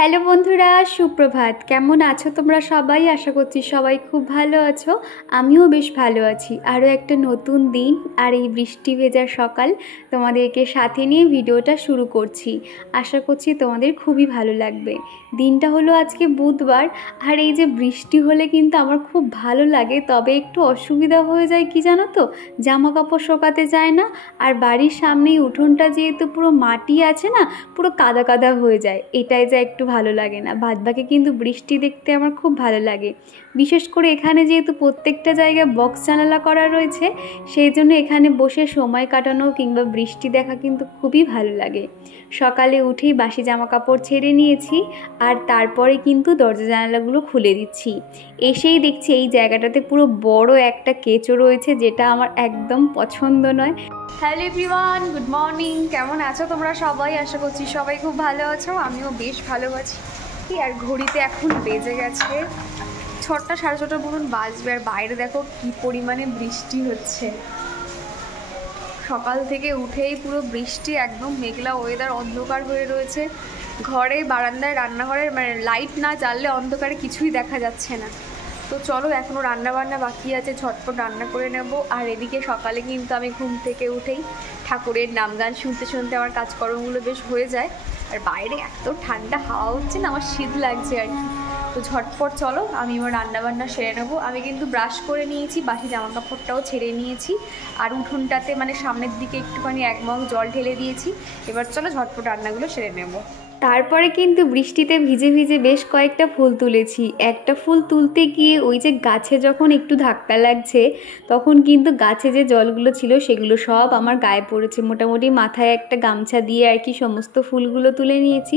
Hello বন্ধুরা, সুপ্রভাত। কেমন আছো তোমরা সবাই? আশা করছি সবাই খুব ভালো আছো। আমিও বেশ ভালো আছি। আরও একটা নতুন দিন আর এই বৃষ্টি ভেজা সকাল তোমাদেরকে সাথে নিয়ে ভিডিওটা শুরু করছি। আশা করছি তোমাদের খুবই ভালো লাগবে। দিনটা হলো আজকে বুধবার, আর এই যে বৃষ্টি হলে কিন্তু আমার খুব ভালো লাগে, তবে একটু অসুবিধা হয়ে যায় কি জানো তো, জামা কাপড় শোকাতে যায় না। আর বাড়ির সামনেই উঠোনটা যেহেতু পুরো মাটি আছে না, পুরো কাদা কাদা হয়ে যায়, এটাই যা একটু ভালো লাগে না। বাদবাকি কিন্তু বৃষ্টি দেখতে আমার খুব ভালো লাগে। বিশেষ করে এখানে যেহেতু প্রত্যেকটা জায়গায় বক্স জানালা করা রয়েছে, সেই জন্য এখানে বসে সময় কাটানো কিংবা বৃষ্টি দেখা কিন্তু খুবই ভালো লাগে। সকালে উঠেই বাসি জামা কাপড় ছেড়ে নিয়েছি, আর তারপরে কিন্তু দরজা জানালাগুলো খুলে দিচ্ছি। এসেই দেখছি এই জায়গাটাতে পুরো বড় একটা কেঁচো রয়েছে, যেটা আমার একদম পছন্দ নয়। Hello everyone, good morning. কেমন আছো তোমরা সবাই? আশা করছি সবাই খুব ভালো আছো, আমিও বেশ ভালো আছি। আর ঘড়িতে এখন বেজে গেছে 6টা, 6:30 বলুন বাজবে। আর বাইরে দেখো কি পরিমাণে বৃষ্টি হচ্ছে। সকাল থেকে উঠেই পুরো বৃষ্টি, একদম মেঘলা ওয়েদার, অন্ধকার হয়ে রয়েছে। ঘরে, বারান্দায়, রান্নাঘরের লাইট না জ্বাললে অন্ধকারে কিছুই দেখা যাচ্ছে না। তো চলো, এখনও রান্নাবান্না বাকি আছে, ঝটপট রান্না করে নেব। আর এদিকে সকালে কিন্তু আমি ঘুম থেকে উঠেই ঠাকুরের নাম গান শুনতে শুনতে আমার কাজকর্মগুলো বেশ হয়ে যায়। আর বাইরে এত ঠান্ডা হাওয়া হচ্ছে না, আমার শীত লাগছে আর কি। তো ঝটপট চলো, আমি আমার রান্নাবান্না সেরে নেবো। আমি কিন্তু ব্রাশ করে নিয়েছি, বাসি জামা কাপড়টাও ছেড়ে নিয়েছি, আর উঠোনটাতে সামনের দিকে একটুখানি 1 মগ জল ঢেলে দিয়েছি। এবার চলো ঝটপট রান্নাগুলো সেরে নেবো। তারপরে কিন্তু বৃষ্টিতে ভিজে ভিজে বেশ কয়েকটা ফুল তুলেছি। একটা ফুল তুলতে গিয়ে ওই যে গাছে যখন একটু ধাক্কা লাগছে, তখন কিন্তু গাছে যে জলগুলো ছিল সেগুলো সব আমার গায়ে পড়েছে। মোটামুটি মাথায় একটা গামছা দিয়ে আর কি সমস্ত ফুলগুলো তুলে নিয়েছি।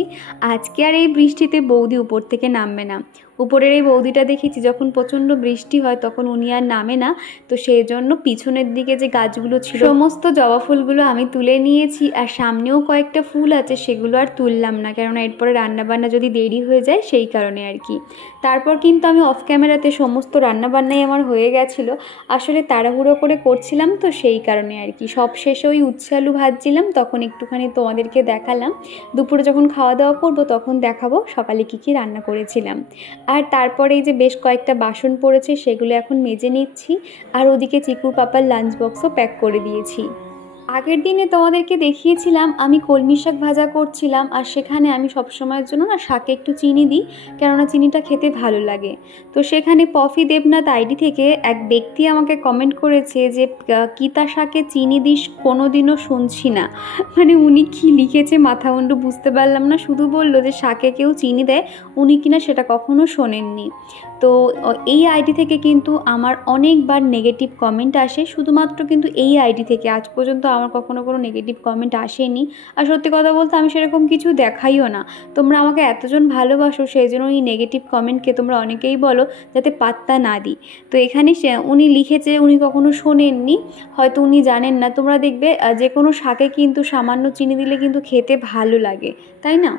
আজকে আর এই বৃষ্টিতে বৌদি উপর থেকে নামবে না। উপরের এই বৌদিটা দেখেছি যখন প্রচণ্ড বৃষ্টি হয় তখন উনি আর নামে না। তো সেই জন্য পিছনের দিকে যে গাছগুলো ছিল সমস্ত জবা ফুলগুলো আমি তুলে নিয়েছি, আর সামনেও কয়েকটা ফুল আছে সেগুলো আর তুললাম না, কেননা এরপরে রান্নাবান্না যদি দেরি হয়ে যায় সেই কারণে আর কি। তারপর কিন্তু আমি অফ ক্যামেরাতে সমস্ত রান্নাবান্নাই আমার হয়ে গেছিলো। আসলে তাড়াহুড়ো করে করছিলাম তো সেই কারণে আর কি। সব শেষে ওই উচ্ছে আলু ভাজছিলাম, তখন একটুখানি তোমাদেরকে দেখালাম। দুপুরে যখন খাওয়া দাওয়া করবো তখন দেখাবো সকালে কী কী রান্না করেছিলাম। আর তারপরে এই যে বেশ কয়েকটা বাসন পড়েছে সেগুলো এখন মেজে নিচ্ছি। আর ওদিকে চিকুর পাপার লাঞ্চ বক্সও প্যাক করে দিয়েছি। আগের দিনে তোমাদেরকে দেখিয়েছিলাম আমি কলমি শাক ভাজা করছিলাম, আর সেখানে আমি সবসময়ের জন্য না শাকে একটু চিনি দিই, কেননা চিনিটা খেতে ভালো লাগে। তো সেখানে পফি দেবনাথ আইডি থেকে এক ব্যক্তি আমাকে কমেন্ট করেছে যে কিতা শাকে চিনি দিস কোনো দিনও শুনছি না। উনি কি লিখেছে মাথা মুন্ডু বুঝতে পারলাম না। শুধু বললো যে শাকে কেউ চিনি দেয়, উনি কিনা সেটা কখনো শোনেননি। তো এই আইডি থেকে কিন্তু আমার অনেকবার নেগেটিভ কমেন্ট আসে, শুধুমাত্র কিন্তু এই আইডি থেকে। আজ পর্যন্ত আমার কখনো কোনো নেগেটিভ কমেন্ট আসেনি। আর সত্যি কথা বলতে আমি সেরকম কিছু দেখাইও না। তোমরা আমাকে এতজন ভালোবাসো, সেই জন্য এই নেগেটিভ কমেন্টকে তোমরা অনেকেই বলো যাতে পাত্তা না দিই। তো এখানে উনি লিখেছে উনি কখনো শোনেননি, হয়তো উনি জানেন না। তোমরা দেখবে যে কোনো শাকে কিন্তু সামান্য চিনি দিলে কিন্তু খেতে ভালো লাগে, তাই না?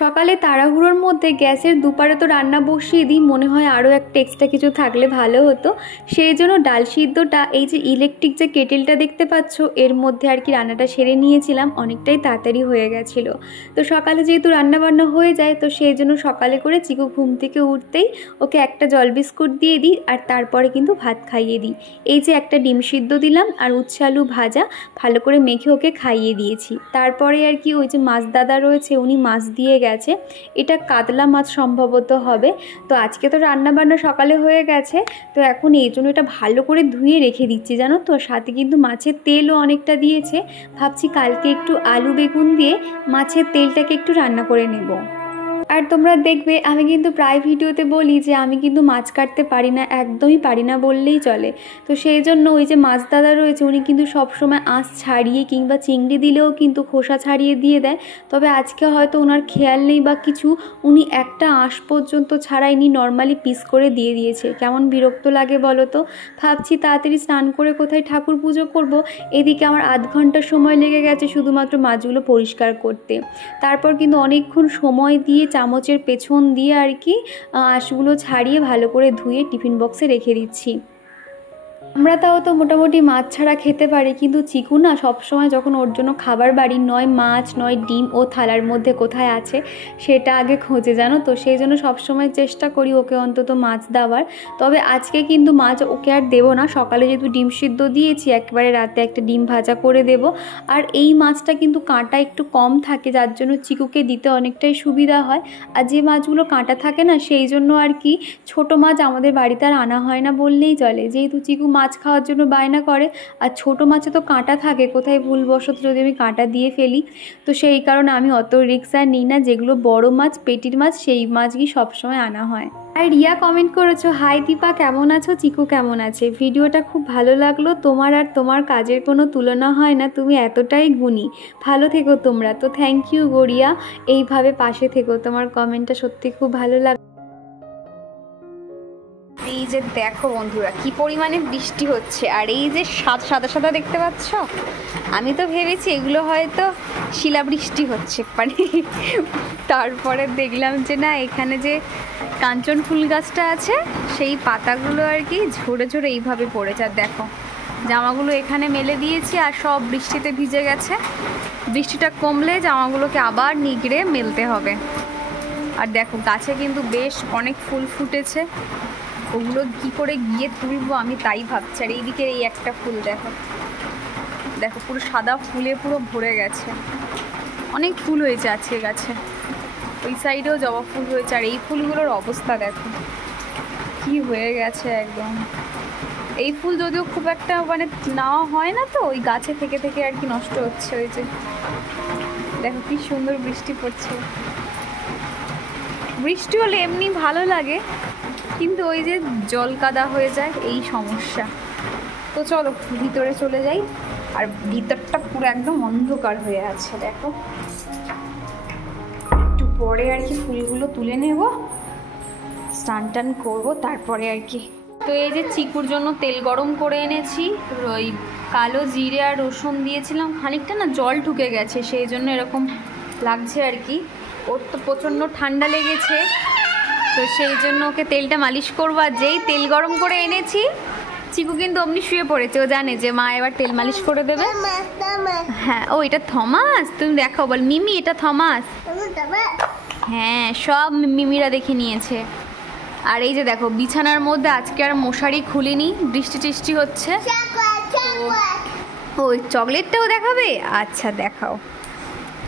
সকালে তাড়াহুড়োর মধ্যে গ্যাসের দুপারে তো রান্না বসিয়ে দিই, মনে হয় আরও একটা এক্সট্রা কিছু থাকলে ভালো হতো। সেই জন্য ডাল সিদ্ধটা এই যে ইলেকট্রিক যে কেটেলটা দেখতে পাচ্ছ এর মধ্যে আর কি রান্নাটা সেরে নিয়েছিলাম, অনেকটাই তাড়াতাড়ি হয়ে গেছিলো। তো সকালে যেহেতু রান্নাবান্না হয়ে যায়, তো সেই জন্য সকালে করে চিকু ঘুম থেকে উঠতেই ওকে একটা জল বিস্কুট দিয়ে দিই, আর তারপরে কিন্তু ভাত খাইয়ে দিই। এই যে একটা ডিম সিদ্ধ দিলাম আর উচ্ছে আলু ভাজা ভালো করে মেখে ওকে খাইয়ে দিয়েছি। তারপরে আর কি ওই যে মাছ দাদা রয়েছে, উনি মাছ দিয়ে গেছে। এটা কাতলা মাছ সম্ভবত হবে। তো আজকে তো রান্নাবান্না সকালে হয়ে গেছে, তো এখন এই জন্য এটা ভালো করে ধুয়ে রেখে দিচ্ছি জানো তো। সাথে কিন্তু মাছের তেলও অনেকটা দিয়েছে। ভাবছি কালকে একটু আলু বেগুন দিয়ে মাছের তেলটাকে একটু রান্না করে নেব। আর তোমরা দেখবে আমি কিন্তু প্রায় ভিডিওতে বলি যে আমি কিন্তু মাছ কাটতে পারি না, একদমই পারি না বললেই চলে। তো সেই জন্য ওই যে মাছ দাদা রয়েছে উনি কিন্তু সবসময় আঁশ ছাড়িয়ে কিংবা চিংড়ি দিলেও কিন্তু খোসা ছাড়িয়ে দিয়ে দেয়। তবে আজকে হয়তো ওনার খেয়াল নেই বা কিছু, উনি একটা আঁশ পর্যন্ত ছাড়াইনি, নর্মালি পিস করে দিয়ে দিয়েছে। কেমন বিরক্ত লাগে বলো তো। ভাবছি তাড়াতাড়ি স্নান করে কোথায় ঠাকুর পুজো করব, এদিকে আমার আধ ঘন্টা সময় লেগে গেছে শুধুমাত্র মাছগুলো পরিষ্কার করতে। তারপর কিন্তু অনেকক্ষণ সময় দিয়ে চামচের পেছন দিয়ে আর কি আঁশগুলো ছাড়িয়ে ভালো করে ধুয়ে টিফিন বক্সে রেখে দিচ্ছি। আমরা তাও তো মোটামুটি মাছ ছাড়া খেতে পারি, কিন্তু চিকু না সবসময় যখন ওর জন্য খাবার বাড়ি নয় মাছ নয় ডিম ও থালার মধ্যে কোথায় আছে সেটা আগে খোঁজে, জানো তো। সেই জন্য সবসময় চেষ্টা করি ওকে অন্তত মাছ দেওয়ার। তবে আজকে কিন্তু মাছ ওকে আর দেবো না, সকালে যেহেতু ডিম সিদ্ধ দিয়েছি একবারে রাতে একটা ডিম ভাজা করে দেব। আর এই মাছটা কিন্তু কাঁটা একটু কম থাকে, যার জন্য চিকুকে দিতে অনেকটাই সুবিধা হয়। আর যে মাছগুলো কাঁটা থাকে না সেই জন্য আর কি ছোট মাছ আমাদের বাড়িতে আর আনা হয় না বললেই চলে, যেহেতু চিকু মাছ খাওয়ার জন্য বায়না করে। আর ছোট মাছে তো কাঁটা থাকে, কোথায় ভুলবশত যদি আমি কাঁটা দিয়ে ফেলি, তো সেই কারণে আমি অত রিস্ক আর নিই না। যেগুলো বড় মাছ পেটির মাছ সেই মাছই সবসময় আনা হয়। আর রিয়া কমেন্ট করেছো, হাই দীপা কেমন আছো, চিকু কেমন আছে, ভিডিওটা খুব ভালো লাগলো, তোমার আর তোমার কাজের কোনো তুলনা হয় না, তুমি এতটাই গুণী, ভালো থেকো তোমরা। তো থ্যাংক ইউ গড়িয়া, এইভাবে পাশে থেকো, তোমার কমেন্টটা সত্যি খুব ভালো লাগলো। এই যে দেখো বন্ধুরা কি পরিমাণে বৃষ্টি হচ্ছে, আর এই যে সাদা সাদা দেখতে পাচ্ছ, আমি তো ভেবেছি এগুলো হয়তো শিলাবৃষ্টি হচ্ছে মানে, তারপরে দেখলাম যে না, এখানে যে কাঞ্চন ফুল গাছটা আছে সেই পাতাগুলো আর কি ঝরে ঝরে এইভাবে পড়েছে। আর দেখো জামাগুলো এখানে মেলে দিয়েছি আর সব বৃষ্টিতে ভিজে গেছে, বৃষ্টিটা কমলে জামাগুলোকে আবার নিগড়ে মেলতে হবে। আর দেখো গাছে কিন্তু বেশ অনেক ফুল ফুটেছে, ওগুলো কী করে গিয়ে তুলবো আমি তাই ভাবছি। আর এইদিকে এই একটা ফুল দেখো, দেখো পুরো সাদা ফুলে পুরো ভরে গেছে, অনেক ফুল হয়েছে আজকে গাছে, ওই সাইডেও জবা ফুল হয়েছে। আর এই ফুলগুলোর অবস্থা দেখো কি হয়ে গেছে একদম। এই ফুল যদিও খুব একটা মানে নেওয়া হয় না, তো ওই গাছে থেকে থেকে আর কি নষ্ট হচ্ছে। ওই যে দেখো কি সুন্দর বৃষ্টি পড়ছে, বৃষ্টি হলে এমনি ভালো লাগে, কিন্তু ওই যে জল কাদা হয়ে যায় এই সমস্যা। তো চলো ভিতরে চলে যাই, আর ভিতরটা পুরো একদম অন্ধকার হয়ে আছে দেখো। একটু পরে আর কি ফুলগুলো তুলে নেব, স্নান টান করবো তারপরে আর কি। তো এই যে চিকুর জন্য তেল গরম করে এনেছি, ওই কালো জিরে আর রসুন দিয়েছিলাম, খানিকটা না জল ঢুকে গেছে সেই জন্য এরকম লাগছে আর কি। ওর তো প্রচণ্ড ঠান্ডা লেগেছে, তো সেই জন্য ওকে তেলটা মালিশ করবো। আর যেই তেল গরম করে এনেছি চিকু কিন্তু অমনি শুয়ে পড়েছে, ও জানে যে মা এবার তেল মালিশ করে দেবে। হ্যাঁ ও এটা থমাস, তুমি দেখো বল মিমি এটা থমাস, হ্যাঁ সব মিমিরা দেখে নিয়েছে। আর এই যে দেখো বিছানার মধ্যে আজকে আর মশারি খুলিনি, বৃষ্টি টিষ্টি হচ্ছে। ওই চকলেটটাও দেখাবে, আচ্ছা দেখাও।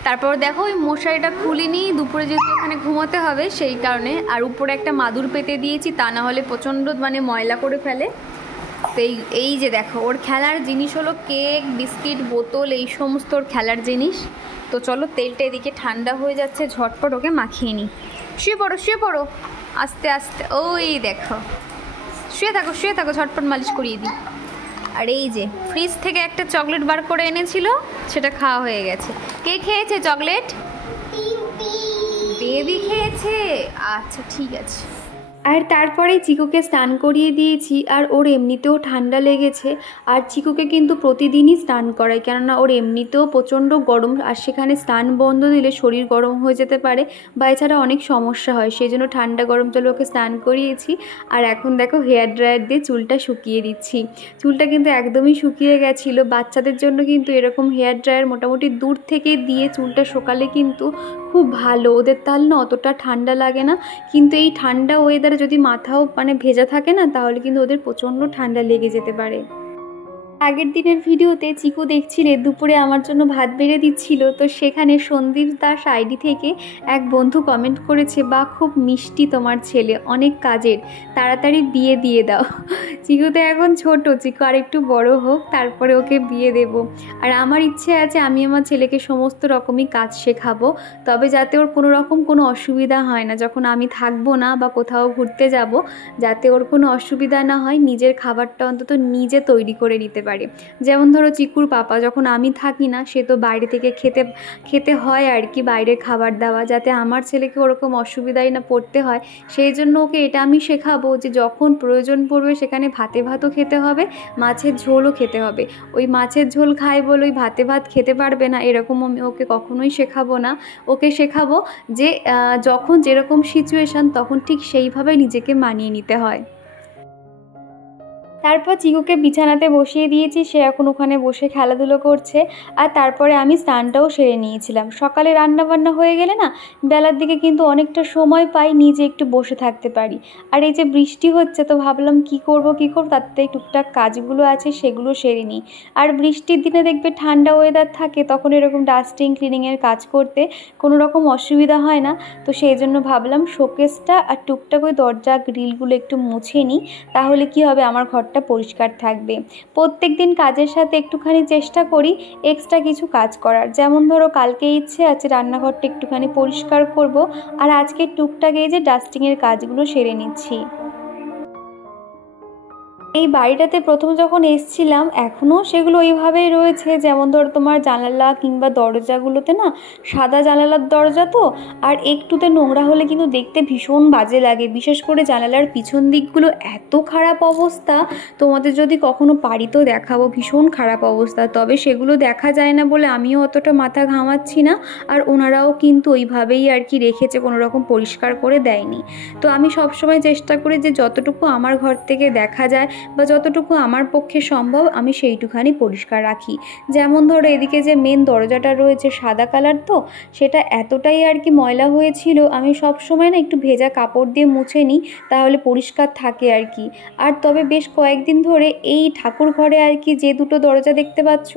তারপর দেখো ওই মশারিটা খুলিনি, দুপুরে যেহেতু এখানে ঘুমোতে হবে সেই কারণে। আর উপরে একটা মাদুর পেতে দিয়েছি, তা না হলে প্রচণ্ড মানে ময়লা করে ফেলে। তো এই যে দেখো ওর খেলার জিনিস হলো কেক বিস্কিট বোতল, এই সমস্ত ওর খেলার জিনিস। তো চলো তেলটা এদিকে ঠান্ডা হয়ে যাচ্ছে, ঝটপট ওকে মাখিয়ে নিই। শুয়ে পড়ো আস্তে আস্তে, ওই দেখো শুয়ে থাকো ঝটপট মালিশ করিয়ে দিই। আর এই যে ফ্রিজ থেকে একটা চকলেট বার করে এনেছিল, সেটা খাওয়া হয়ে গেছে। কে খেয়েছে চকলেট? বেবি খেয়েছে, আচ্ছা ঠিক আছে। আর তারপরে চিকুকে স্নান করিয়ে দিয়েছি, আর ওর এমনিতেও ঠান্ডা লেগেছে। আর চিকুকে কিন্তু প্রতিদিনই স্নান করাই, কেননা ওর এমনিতেও প্রচণ্ড গরম, আর সেখানে স্নান বন্ধ দিলে শরীর গরম হয়ে যেতে পারে বা এছাড়া অনেক সমস্যা হয়, সেই জন্য ঠান্ডা গরম জলে ওকে স্নান করিয়েছি। আর এখন দেখো হেয়ার ড্রায়ার দিয়ে চুলটা শুকিয়ে দিচ্ছি, চুলটা কিন্তু একদমই শুকিয়ে গেছিলো। বাচ্চাদের জন্য কিন্তু এরকম হেয়ার ড্রায়ার মোটামুটি দূর থেকে দিয়ে চুলটা শুকালে কিন্তু খুব ভালো, ওদের তাহলে না অতটা ঠান্ডা লাগে না। কিন্তু এই ঠান্ডা ওয়েদারে যদি মাথাও মানে ভেজা থাকে না, তাহলে কিন্তু ওদের প্রচণ্ড ঠান্ডা লেগে যেতে পারে। আগের দিনের ভিডিওতে চিকু দেখছিলে দুপুরে আমার জন্য ভাত বেড়ে দিচ্ছিল, তো সেখানে সন্দীপ দাস আইডি থেকে এক বন্ধু কমেন্ট করেছে, বা খুব মিষ্টি তোমার ছেলে, অনেক কাজের, তাড়াতাড়ি বিয়ে দিয়ে দাও। চিকু তো এখন ছোট, চিকু আর একটু বড় হোক তারপরে ওকে বিয়ে দেব। আর আমার ইচ্ছে আছে আমি আমার ছেলেকে সমস্ত রকমই কাজ শেখাবো, তবে যাতে ওর কোনো রকম কোনো অসুবিধা হয় না, যখন আমি থাকবো না বা কোথাও ঘুরতে যাব, যাতে ওর কোনো অসুবিধা না হয়, নিজের খাবারটা অন্তত নিজে তৈরি করে নিতে পারে। যেমন ধরো চিকুর পাপা যখন আমি থাকি না, সে তো বাইরে থেকে খেতে হয় আর কি, বাইরের খাবার দাওয়া, যাতে আমার ছেলেকে ওরকম অসুবিধায় না পড়তে হয়। সেই জন্য ওকে এটা আমি শেখাবো যে যখন প্রয়োজন পড়বে সেখানে ভাতও খেতে হবে, মাছের ঝোলও খেতে হবে। ওই মাছের ঝোল খাই বলে ওই ভাত খেতে পারবে না, এরকম আমি ওকে কখনোই শেখাবো না। ওকে শেখাবো যে যখন যেরকম সিচুয়েশান তখন ঠিক সেইভাবে নিজেকে মানিয়ে নিতে হয়। তারপর চিকুকে বিছানাতে বসিয়ে দিয়েছি, সে এখন ওখানে বসে খেলাধুলো করছে। আর তারপরে আমি স্নানটাও সেরে নিয়েছিলাম। সকালে রান্নাবান্না হয়ে গেলে না বেলার দিকে কিন্তু অনেকটা সময় পাই, নিজে একটু বসে থাকতে পারি। আর এই যে বৃষ্টি হচ্ছে তো ভাবলাম কি করব তাতে টুকটাক কাজগুলো আছে সেগুলো সেরে নিই। আর বৃষ্টির দিনে দেখবে ঠান্ডা ওয়েদার থাকে, তখন এরকম ডাস্টিং ক্লিনিংয়ের কাজ করতে কোনো রকম অসুবিধা হয় না। তো সেই জন্য ভাবলাম শোকেসটা আর টুকটাক ওই দরজা গ্রিলগুলো একটু মুছে নিই, তাহলে কি হবে আমার ঘরটা পরিষ্কার থাকবে। প্রত্যেক দিন কাজের সাথে একটুখানি চেষ্টা করি এক্সট্রা কিছু কাজ করার। যেমন ধরো কালকে ইচ্ছে আছে রান্নাঘরটা একটুখানি পরিষ্কার করব, আর আজকে টুকটাক এই যে ডাস্টিংয়ের কাজগুলো সেরে নিচ্ছি। এই বাড়িটাতে প্রথম যখন এসছিলাম এখনও সেগুলো ওইভাবেই রয়েছে। যেমন ধরো তোমার জানালা কিংবা দরজাগুলোতে না সাদা জানালার দরজা তো, আর একটুতে নোংরা হলে কিন্তু দেখতে ভীষণ বাজে লাগে। বিশেষ করে জানালার পিছন দিকগুলো এত খারাপ অবস্থা, তোমাদের যদি কখনো পারি তো দেখাবো, ভীষণ খারাপ অবস্থা। তবে সেগুলো দেখা যায় না বলে আমিও অতটা মাথা ঘামাচ্ছি না, আর ওনারাও কিন্তু ওইভাবেই আর কি রেখেছে, কোনো রকম পরিষ্কার করে দেয়নি। তো আমি সবসময় চেষ্টা করি যে যতটুকু আমার ঘর থেকে দেখা যায় বা যতটুকু আমার পক্ষে সম্ভব আমি সেইটুখানি পরিষ্কার রাখি। যেমন ধরো এদিকে যে মেন দরজাটা রয়েছে সাদা কালার, তো সেটা এতটাই আর কি ময়লা হয়েছিল, আমি সব সময় না একটু ভেজা কাপড় দিয়ে মুছে নিই, তাহলে পরিষ্কার থাকে আর কি। আর তবে বেশ কয়েকদিন ধরে এই ঠাকুর ঘরে আর কি যে দুটো দরজা দেখতে পাচ্ছ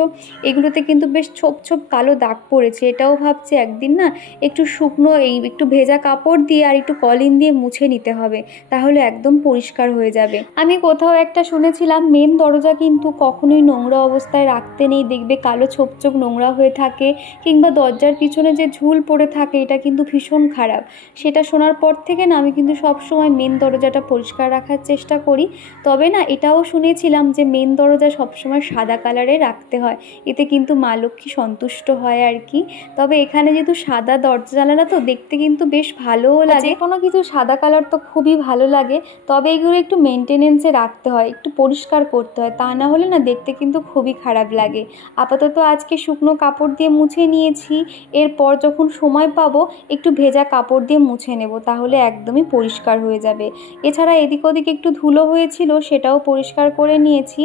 এগুলোতে কিন্তু বেশ ছোপ ছোপ কালো দাগ পড়েছে। এটাও ভাবছি একদিন না একটু শুকনো একটু ভেজা কাপড় দিয়ে আর একটু কলিন দিয়ে মুছে নিতে হবে, তাহলে একদম পরিষ্কার হয়ে যাবে। আমি কোথাও একটা শুনেছিলাম মেন দরজা কিন্তু কখনোই নোংরা অবস্থায় রাখতে নেই, দেখবে কালো ছোপ ছোপ নোংরা হয়ে থাকে, কিংবা দরজার পিছনে যে ঝুল পড়ে থাকে এটা কিন্তু ভীষণ খারাপ। সেটা শোনার পর থেকে না আমি কিন্তু সবসময় মেন দরজাটা পরিষ্কার রাখার চেষ্টা করি। তবে না এটাও শুনেছিলাম যে মেন দরজা সবসময় সাদা কালারে রাখতে হয়, এতে কিন্তু মা লক্ষ্মী সন্তুষ্ট হয় আর কি। তবে এখানে যেহেতু সাদা দরজা জানালা তো দেখতে কিন্তু বেশ ভালোও লাগে, কোনো কিছু সাদা কালার তো খুবই ভালো লাগে। তবে এগুলো একটু মেনটেনেন্সে রাখতে হয়, একটু পরিষ্কার করতে হয়, তা না হলে না দেখতে কিন্তু খুবই খারাপ লাগে। আপাতত আজকে শুকনো কাপড় দিয়ে মুছে নিয়েছি, এরপর যখন সময় পাবো একটু ভেজা কাপড় দিয়ে মুছে নেব, তাহলে একদমই পরিষ্কার হয়ে যাবে। এছাড়া এদিক ওদিক একটু ধুলো হয়েছিল সেটাও পরিষ্কার করে নিয়েছি।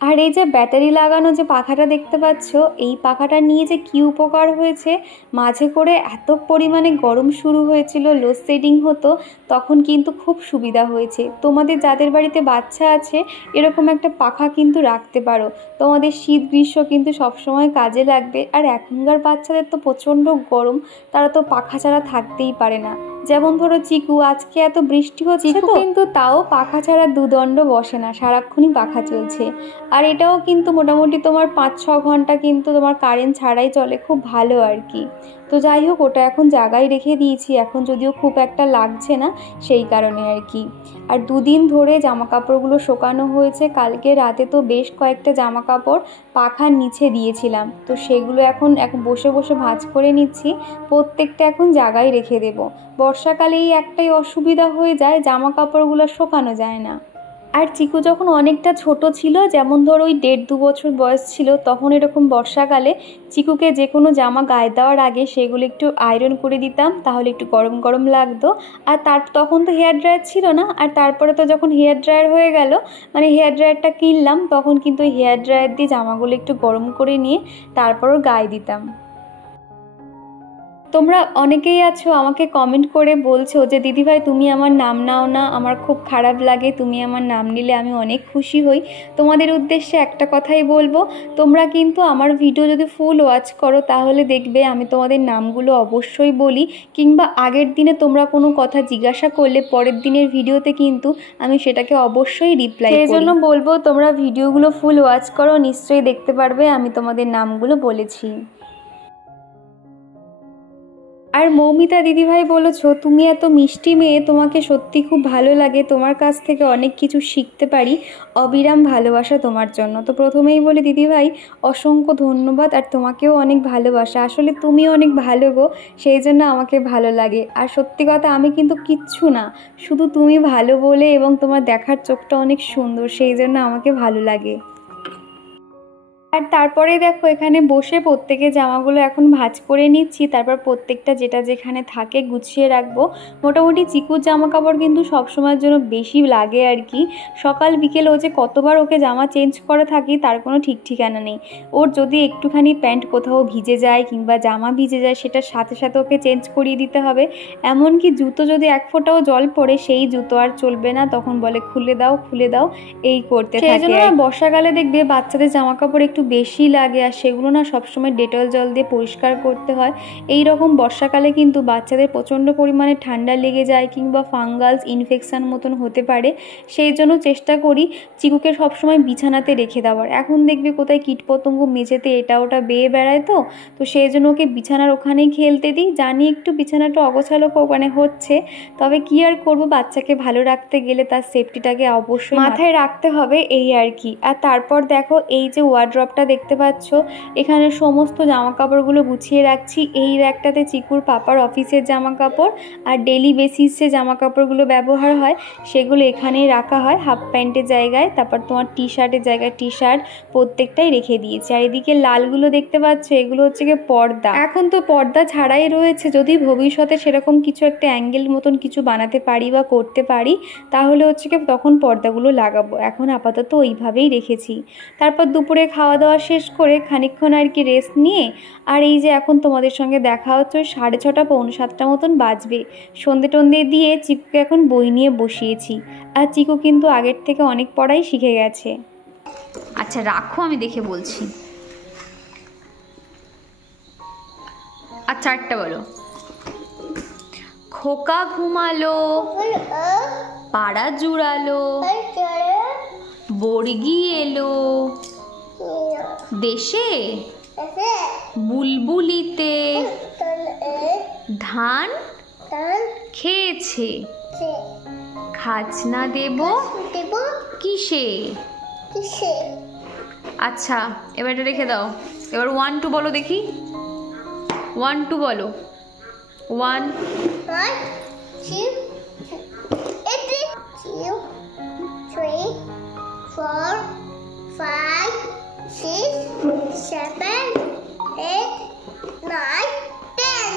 আর এই যে ব্যাটারি লাগানো যে পাখাটা দেখতে পাচ্ছ, এই পাখাটা নিয়ে যে কী উপকার হয়েছে, মাঝে করে এত পরিমাণে গরম শুরু হয়েছিল, লোডশেডিং হতো, তখন কিন্তু খুব সুবিধা হয়েছে। তোমাদের যাদের বাড়িতে বাচ্চা আছে এরকম একটা পাখা কিন্তু রাখতে পারো, তোমাদের শীত গ্রীষ্ম কিন্তু সবসময় কাজে লাগবে। আর এখনকার বাচ্চাদের তো প্রচণ্ড গরম, তারা তো পাখা ছাড়া থাকতেই পারে না। যেমন ধরো চিকু, আজকে এত বৃষ্টি হচ্ছে তো কিন্তু তাও পাখা ছাড়া দুদণ্ড বসে না, সারাক্ষণই পাখা চলছে। আর এটাও কিন্তু মোটামুটি তোমার 5-6 ঘন্টা কিন্তু তোমার কারেন্ট ছাড়াই চলে, খুব ভালো আর কি। তো যাই হোক ওটা এখন জায়গায় রেখে দিয়েছি, এখন যদিও খুব একটা লাগছে না সেই কারণে আর কি। আর দুদিন ধরে জামা কাপড়গুলো শুকানো হয়েছে, কালকে রাতে তো বেশ কয়েকটা জামা কাপড় পাখার নিচে দিয়েছিলাম, তো সেগুলো এখন বসে বসে ভাঁজ করে নিচ্ছি, প্রত্যেকটা এখন জায়গায় রেখে দেব। বর্ষাকালে এই একটাই অসুবিধা হয়ে যায়, জামা কাপড়গুলো শুকানো যায় না। আর চিকু যখন অনেকটা ছোট ছিল, যেমন ধরো ওই 1.5-2 বছর বয়স ছিল, তখন এরকম বর্ষাকালে চিকুকে যে কোনো জামা গায়ে দেওয়ার আগে সেগুলো একটু আয়রন করে দিতাম, তাহলে একটু গরম গরম লাগতো। আর তখন তো হেয়ার ড্রায়ার ছিল না, আর তারপরে তো যখন হেয়ার ড্রায়ার হয়ে গেল, মানে হেয়ার ড্রায়ারটা কিনলাম, তখন কিন্তু ওই হেয়ার ড্রায়ার দিয়ে জামাগুলো একটু গরম করে নিয়ে তারপরও গায়ে দিতাম। তোমরা অনেকেই আছো আমাকে কমেন্ট করে বলছো যে দিদিভাই তুমি আমার নাম নাও না, আমার খুব খারাপ লাগে, তুমি আমার নাম নিলে আমি অনেক খুশি হই। তোমাদের উদ্দেশ্যে একটা কথাই বলবো, তোমরা কিন্তু আমার ভিডিও যদি ফুল ওয়াচ করো তাহলে দেখবে আমি তোমাদের নামগুলো অবশ্যই বলি, কিংবা আগের দিনে তোমরা কোনো কথা জিজ্ঞাসা করলে পরের দিনের ভিডিওতে কিন্তু আমি সেটাকে অবশ্যই রিপ্লাই করি। সেই জন্য বলবো তোমরা ভিডিওগুলো ফুল ওয়াচ করো, নিশ্চয়ই দেখতে পারবে আমি তোমাদের নামগুলো বলেছি। আর মৌমিতা দিদিভাই বলেছো তুমি এত মিষ্টি মেয়ে, তোমাকে সত্যি খুব ভালো লাগে, তোমার কাছ থেকে অনেক কিছু শিখতে পারি, অবিরাম ভালোবাসা তোমার জন্য। তো প্রথমেই বলি দিদিভাই অসংখ্য ধন্যবাদ, আর তোমাকেও অনেক ভালোবাসা, আসলে তুমি অনেক ভালো গো, সেই জন্য আমাকে ভালো লাগে। আর সত্যি কথা আমি কিন্তু কিচ্ছু না, শুধু তুমি ভালো বলে এবং তোমার দেখার চোখটা অনেক সুন্দর, সেই জন্য আমাকে ভালো লাগে। আর তারপরে দেখো এখানে বসে প্রত্যেকে জামাগুলো এখন ভাঁজ করে নিচ্ছি, তারপর প্রত্যেকটা যেটা যেখানে থাকে গুছিয়ে রাখবো। মোটামুটি চিকুর জামা কাপড় কিন্তু সবসময়ের জন্য বেশি লাগে আর কি। সকাল বিকেল ও যে কতবার ওকে জামা চেঞ্জ করে থাকি তার কোনো ঠিক ঠিকানা নেই। ওর যদি একটুখানি প্যান্ট কোথাও ভিজে যায় কিংবা জামা ভিজে যায় সেটার সাথে সাথে ওকে চেঞ্জ করিয়ে দিতে হবে। এমনকি জুতো যদি এক ফোঁটাও জল পড়ে সেই জুতো আর চলবে না, তখন বলে খুলে দাও খুলে দাও, এই করতে থাকে। সেই জন্য বর্ষাকালে দেখবে বাচ্চাদের জামা কাপড় একটু বেশি লাগে, আর সেগুলো না সবসময় ডেটল জল দিয়ে পরিষ্কার করতে হয়। এই রকম বর্ষাকালে কিন্তু বাচ্চাদের প্রচণ্ড পরিমাণে ঠান্ডা লেগে যায় কিংবা ফাঙ্গালস ইনফেকশান মতন হতে পারে। সেই জন্য চেষ্টা করি চিকুকে সবসময় বিছানাতে রেখে দেওয়ার। এখন দেখবে কোথায় কীটপতঙ্গ মেঝেতে এটা ওটা বেয়ে বেড়ায়, তো সেই জন্য ওকে বিছানার ওখানেই খেলতে দিই। জানি একটু বিছানাটা অগোছালো মানে হচ্ছে, তবে কি আর করব, বাচ্চাকে ভালো রাখতে গেলে তার সেফটিটাকে অবশ্যই মাথায় রাখতে হবে, এই আর কি। আর তারপর দেখো এই যে ওয়ার্ড্রপটা দেখতে পাচ্ছ, এখানে সমস্ত জামা কাপড়গুলো গুছিয়ে রাখছি। এই র্যাকটাতে চিকুর পাপার অফিসের জামা কাপড় আর ডেলি বেসিসে জামা কাপড়গুলো ব্যবহার হয় সেগুলো এখানেই রাখা হয়, হাফ প্যান্টের জায়গায়। তারপর তোমার টি শার্টের জায়গায় টি শার্ট প্রত্যেকটাই রেখে দিয়েছি। আর এদিকে লালগুলো দেখতে পাচ্ছ, এগুলো হচ্ছে গিয়ে পর্দা। এখন তো পর্দা ছাড়াই রয়েছে, যদি ভবিষ্যতে সেরকম কিছু একটা অ্যাঙ্গেল মতন কিছু বানাতে পারি বা করতে পারি তাহলে হচ্ছে কি তখন পর্দাগুলো লাগাবো। এখন আপাতত ওইভাবেই রেখেছি। তারপর দুপুরে খাওয়া দাওয়া শেষ করে খানিকক্ষণ আর কি রেস্ট নিয়ে, আর এই যে এখন তোমাদের সঙ্গে দেখা হচ্ছে ওই 6:30 পৌনে 7টা মতন বাজবে। সন্ধে টন্ধে দিয়ে চিকুকে এখন বই নিয়ে বসিয়েছি। আর চিকু কিন্তু আগের থেকে অনেক পড়াই শিখে গেছে। আচ্ছা রাখো, আমি দেখে বলছি। আচ্ছা একটা বলো। খোকা ঘুমালো, পাড়া জুড়ালো, বর্গি এলো দেশে, বুলবুলিতে ধান খেয়েছে, খাজনা দেব কিসে। আচ্ছা এবার এটা রেখে দাও। এবার 1 2 বলো দেখি। 1 2 বলো। 1 2 3 4 5 6 7 8 9 10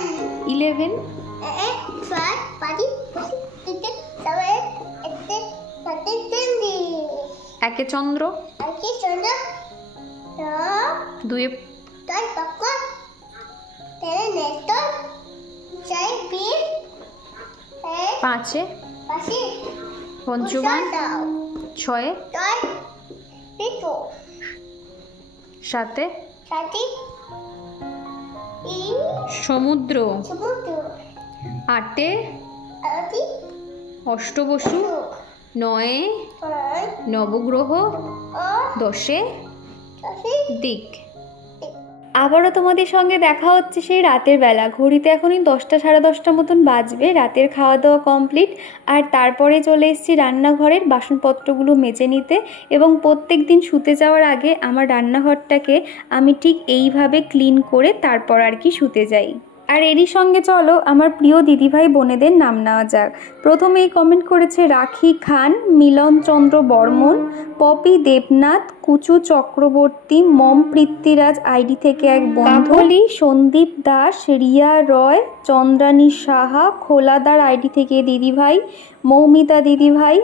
11 একে চন্দ্র, দুয়ে পাঁচে পঞ্চমান, ছয়ে সাতে সমুদ্র, আটে অষ্টবসু, নয়ে নবগ্রহ, দশে দিক। আবারও তোমাদের সঙ্গে দেখা হচ্ছে সেই রাতের বেলা। ঘড়িতে এখনই 10টা সাড়ে 10টা মতন বাজবে। রাতের খাওয়া দাওয়া কমপ্লিট, আর তারপরে চলে এসেছি রান্নাঘরের বাসনপত্রগুলো মেজে নিতে। এবং প্রত্যেক দিন শুতে যাওয়ার আগে আমার রান্নাঘরটাকে আমি ঠিক এইভাবে ক্লিন করে তারপর আর কি শুতে যাই। আর এরই সঙ্গে চলো আমার প্রিয় দিদিভাই বোনেদের নাম নেওয়া যাক। প্রথমেই কমেন্ট করেছে রাখি খান, মিলন চন্দ্র বর্মন, পপি দেবনাথ, কুচু চক্রবর্তী, মম পৃথ্বীরাজ আইডি থেকে এক বন্ধলি, সন্দীপ দাস, রিয়া রয়, চন্দ্রানী সাহা, খোলাদার আইডি থেকে দিদিভাই, মৌমিতা দিদিভাই,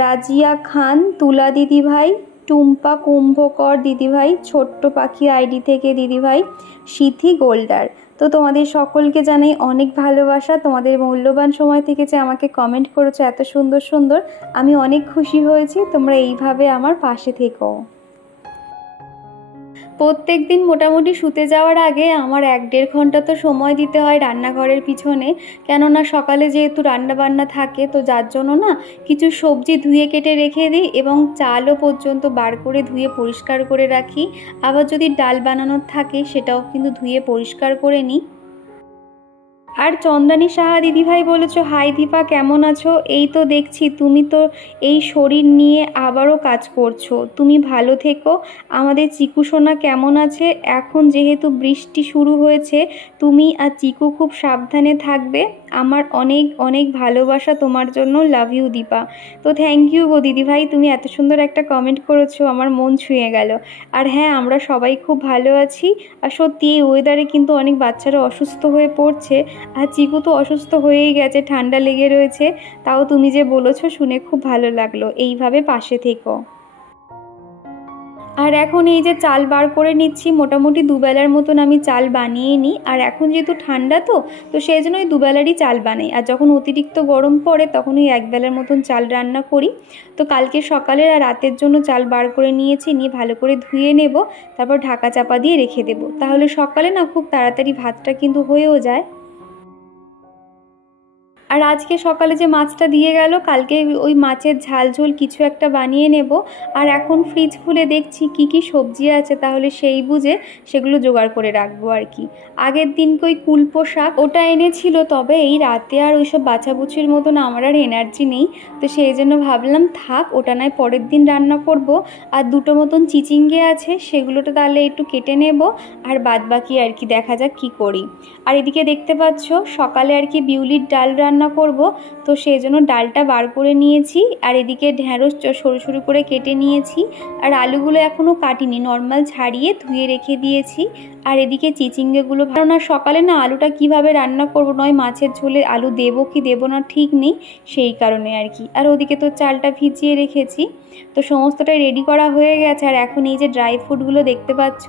রাজিয়া খান, তুলা দিদিভাই, টুম্পা কুম্ভকর দিদিভাই, ছোট্ট পাখি আইডি থেকে দিদিভাই, সিথি গোল্ডার। তো তোমাদের সকলকে জানাই অনেক ভালোবাসা। তোমাদের মূল্যবান সময় থেকে যে আমাকে কমেন্ট করেছো এত সুন্দর সুন্দর, আমি অনেক খুশি হয়েছি। তোমরা এইভাবে আমার পাশে থেকো। প্রত্যেক দিন মোটামুটি শুতে যাওয়ার আগে আমার 1-1.5 ঘন্টা তো সময় দিতে হয় রান্নাঘরের পিছনে, কেননা সকালে যেহেতু রান্নাবান্না থাকে, তো যার জন্য না কিছু সবজি ধুয়ে কেটে রেখে দিই এবং চালও পর্যন্ত বার করে ধুয়ে পরিষ্কার করে রাখি। আবার যদি ডাল বানানোর থাকে সেটাও কিন্তু ধুয়ে পরিষ্কার করে নিই। আর চন্দ্রানী সাহা দিদিভাই বলেছো, হাই দীপা কেমন আছো? এই তো দেখছি তুমি তো এই শরীর নিয়ে আবারও কাজ করছো, তুমি ভালো থেকো। আমাদের চিকু সোনা কেমন আছে? এখন যেহেতু বৃষ্টি শুরু হয়েছে, তুমি আর চিকু খুব সাবধানে থাকবে। আমার অনেক অনেক ভালোবাসা তোমার জন্য, লাভ ইউ দীপা। তো থ্যাংক ইউ গো দিদিভাই, তুমি এত সুন্দর একটা কমেন্ট করেছো, আমার মন ছুঁয়ে গেল। আর হ্যাঁ, আমরা সবাই খুব ভালো আছি। আর সত্যি এই ওয়েদারে কিন্তু অনেক বাচ্চারা অসুস্থ হয়ে পড়ছে, আর চিকু তো অসুস্থ হয়েই গেছে, ঠান্ডা লেগে রয়েছে। তাও তুমি যে বলেছো শুনে খুব ভালো লাগলো, এইভাবে পাশে থেকো। আর এখন এই যে চাল বার করে নিচ্ছি, মোটামুটি দুবেলার মতন আমি চাল বানিয়ে নিই। আর এখন যেহেতু ঠান্ডা তো সেই জন্য ওই দুবেলারই চাল বানাই। আর যখন অতিরিক্ত গরম পড়ে তখন ওই একবেলার মতন চাল রান্না করি। তো কালকে সকালের আর রাতের জন্য চাল বার করে নিয়েছি, নিয়ে ভালো করে ধুয়ে নেব, তারপর ঢাকা চাপা দিয়ে রেখে দেব। তাহলে সকালে না খুব তাড়াতাড়ি ভাতটা কিন্তু হয়েও যায়। আর আজকে সকালে যে মাছটা দিয়ে গেল, কালকে ওই মাছের ঝাল ঝোল কিছু একটা বানিয়ে নেব। আর এখন ফ্রিজ খুলে দেখছি কি কি সবজি আছে, তাহলে সেই বুঝে সেগুলো জোগাড় করে রাখবো আর কি। আগের দিনকে ওই কুলপো শাক ওটা এনেছিল, তবে এই রাতে আর ওইসব বাছাবুচির মতন আমার আর এনার্জি নেই। তো সেই জন্য ভাবলাম থাক, ওটা নয় পরের দিন রান্না করব। আর দুটো মতন চিচিঙ্গে আছে, সেগুলোটা তাহলে একটু কেটে নেব, আর বাদ বাকি আর কি দেখা যাক কি করি। আর এদিকে দেখতে পাচ্ছ সকালে আর কি বিউলির ডাল রান্না করব, তো সেই জন্য ডালটা বার করে নিয়েছি। আর এদিকে ঢ্যাঁড়স সরু সরু করে কেটে নিয়েছি। আর আলুগুলো এখনও কাটিনি, নর্মাল ছাড়িয়ে ধুয়ে রেখে দিয়েছি। আর এদিকে চিচিঙ্গেগুলো, কারণ আর সকালে না আলুটা কিভাবে রান্না করব, নয় মাছের ঝোলে আলু দেবো কি দেবো না ঠিক নেই, সেই কারণে আর কি। আর ওদিকে তো চালটা ভিজিয়ে রেখেছি, তো সমস্তটাই রেডি করা হয়ে গেছে। আর এখন এই যে ড্রাই ফ্রুটগুলো দেখতে পাচ্ছ,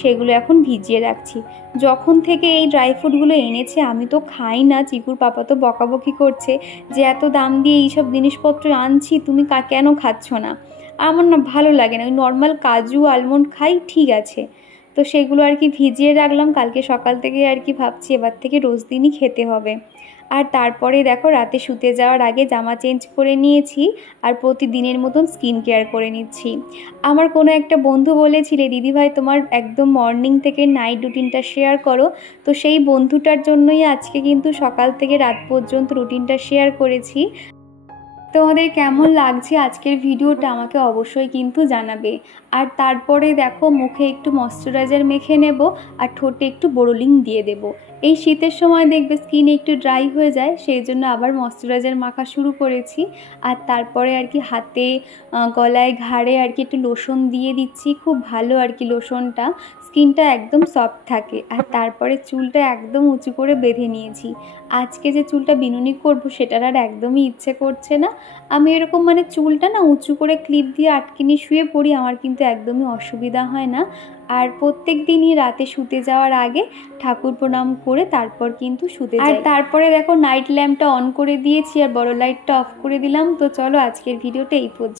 সেগুলো এখন ভিজিয়ে রাখছি। যখন থেকে এই ড্রাই ফ্রুটগুলো এনেছে আমি তো খাই না, চিকুর পাপা তো বকাবকি করছে যে এত দাম দিয়ে এইসব জিনিসপত্র আনছি, তুমি কেন খাচ্ছ না। আমার না ভালো লাগে না, ওই নর্মাল কাজু আলমন্ড খাই, ঠিক আছে। তো সেগুলো আর কি ভিজিয়ে রাখলাম, কালকে সকাল থেকে আর কি ভাবছি এবার থেকে রোজ দিনই খেতে হবে। আর তারপরে দেখো রাতে শুতে যাওয়ার আগে জামা চেঞ্জ করে নিয়েছি, আর প্রতিদিনের মতন স্কিন কেয়ার করে নিচ্ছি। আমার কোনো একটা বন্ধু বলেছিলে, দিদিভাই তোমার একদম মর্নিং থেকে নাইট রুটিনটা শেয়ার করো। তো সেই বন্ধুটার জন্যই আজকে কিন্তু সকাল থেকে রাত পর্যন্ত রুটিনটা শেয়ার করেছি। তোমাদের কেমন লাগছে আজকের ভিডিওটা আমাকে অবশ্যই কিন্তু জানাবে। আর তারপরে দেখো মুখে একটু ময়শ্চারাইজার মেখে নেব, আর ঠোঁটে একটু বোরোলিং দিয়ে দেব। এই শীতের সময় দেখবে স্কিন একটু ড্রাই হয়ে যায়, সেই জন্য আবার ময়শ্চারাইজার মাখা শুরু করেছি। আর তারপরে আর কি হাতে গলায় ঘাড়ে আর কি একটু লোশন দিয়ে দিচ্ছি, খুব ভালো আর কি লোশনটা, স্কিনটা একদম সফট থাকে। আর তারপরে চুলটা একদম উঁচু করে বেঁধে নিয়েছি। আজকে যে চুলটা বিনুনি করব সেটার আর একদমই ইচ্ছে করছে না। আমি এরকম মানে চুলটা না উঁচু করে ক্লিপ দিয়ে আটকে নিয়ে শুয়ে পড়ি, আমার কিন্তু একদমই অসুবিধা হয় না। আর প্রত্যেক দিনই রাতে শুতে যাওয়ার আগে ঠাকুর প্রণাম করে তারপর কিন্তু শুতে যাই। আর তারপরে দেখো নাইট ল্যাম্পটা অন করে দিয়েছি, আর বড় লাইটটা অফ করে দিলাম। তো চলো আজকের ভিডিওটা এই পর্যন্ত।